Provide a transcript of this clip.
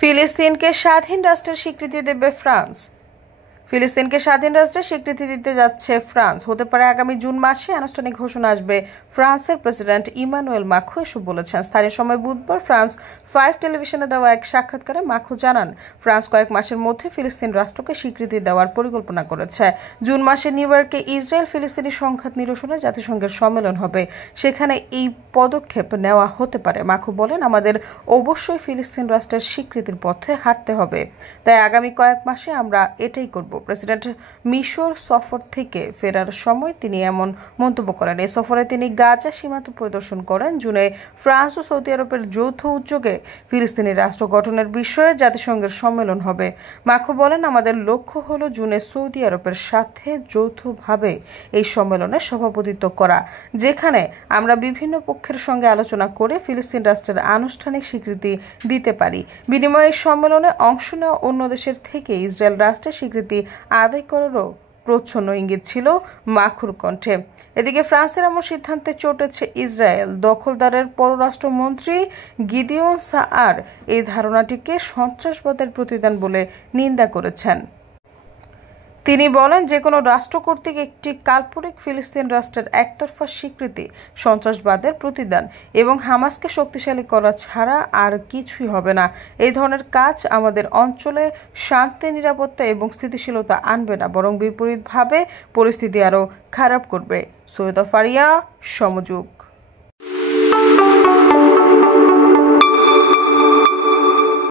ফিলিস্তিনকে স্বাধীন রাষ্ট্রের স্বীকৃতি দেবে ফ্রান্স। ফিলিস্তিনকে স্বাধীন রাষ্ট্রের স্বীকৃতি দিতে যাচ্ছে ফ্রান্স। হতে পারে আগামী জুন মাসে আনুষ্ঠানিক ঘোষণা আসবে। ফ্রান্সের প্রেসিডেন্ট ইমানুয়েল মাখো এসব বলেছেন। স্থানীয় সময় বুধবার ফ্রান্স 5 টেলিভিশনে দেওয়া এক সাক্ষাৎকারে মাখো জানান, ফ্রান্স কয়েক মাসের মধ্যে ফিলিস্তিন রাষ্ট্রকে স্বীকৃতি দেওয়ার পরিকল্পনা করেছে। জুন মাসে নিউ ইয়র্কে ইসরায়েল ফিলিস্তিনি সংঘাত নিরসনে জাতিসংঘের সম্মেলন হবে, সেখানে এই পদক্ষেপ নেওয়া হতে পারে। মাখো বলেন, আমাদের অবশ্যই ফিলিস্তিন রাষ্ট্রের স্বীকৃতির পথে হাঁটতে হবে, তাই আগামী কয়েক মাসে আমরা এটাই করব। প্রেসিডেন্ট মিশর সফর থেকে ফেরার সময় তিনি এমন মন্তব্য করেন। এই সফরে তিনি গাজা সীমান্ত পরিদর্শন করেন। জুনে ফ্রান্স ও সৌদি আরবের যৌথ উদ্যোগে ফিলিস্তিনি রাষ্ট্র গঠনের বিষয়ে জাতিসংঘের সম্মেলন হবে। মাখো বলেন, আমাদের লক্ষ্য হলো জুনে সৌদি আরবের সাথে যৌথভাবে এই সম্মেলনে সভাপতিত্ব করা, যেখানে আমরা বিভিন্ন পক্ষের সঙ্গে আলোচনা করে ফিলিস্তিন রাষ্ট্রের আনুষ্ঠানিক স্বীকৃতি দিতে পারি। বিনিময়ে এই সম্মেলনে অংশ নেওয়া অন্য দেশের থেকে ইসরায়েল রাষ্ট্রের স্বীকৃতি আদায় করারও প্রচ্ছন্ন ইঙ্গিত ছিল মাখোর কণ্ঠে। এদিকে ফ্রান্সের এমন সিদ্ধান্তে চটেছে ইসরায়েল। দখলদারের পররাষ্ট্রমন্ত্রী গিদিওন সাআর এই ধারণাটিকে সন্ত্রাসবাদের প্রতিদান বলে নিন্দা করেছেন। তিনি বলেন, যে কোনো রাষ্ট্র কর্তৃক একটি কাল্পনিক ফিলিস্তিন রাষ্ট্রের একতরফা স্বীকৃতি সন্ত্রাসবাদের প্রতিদান এবং হামাসকে শক্তিশালী করা ছাড়া আর কিছুই হবে না। এই ধরনের কাজ আমাদের অঞ্চলে শান্তি, নিরাপত্তা এবং স্থিতিশীলতা আনবে না, বরং বিপরীতভাবে পরিস্থিতি আরও খারাপ করবে। সৈয়দা ফারিয়া, সমযোগ।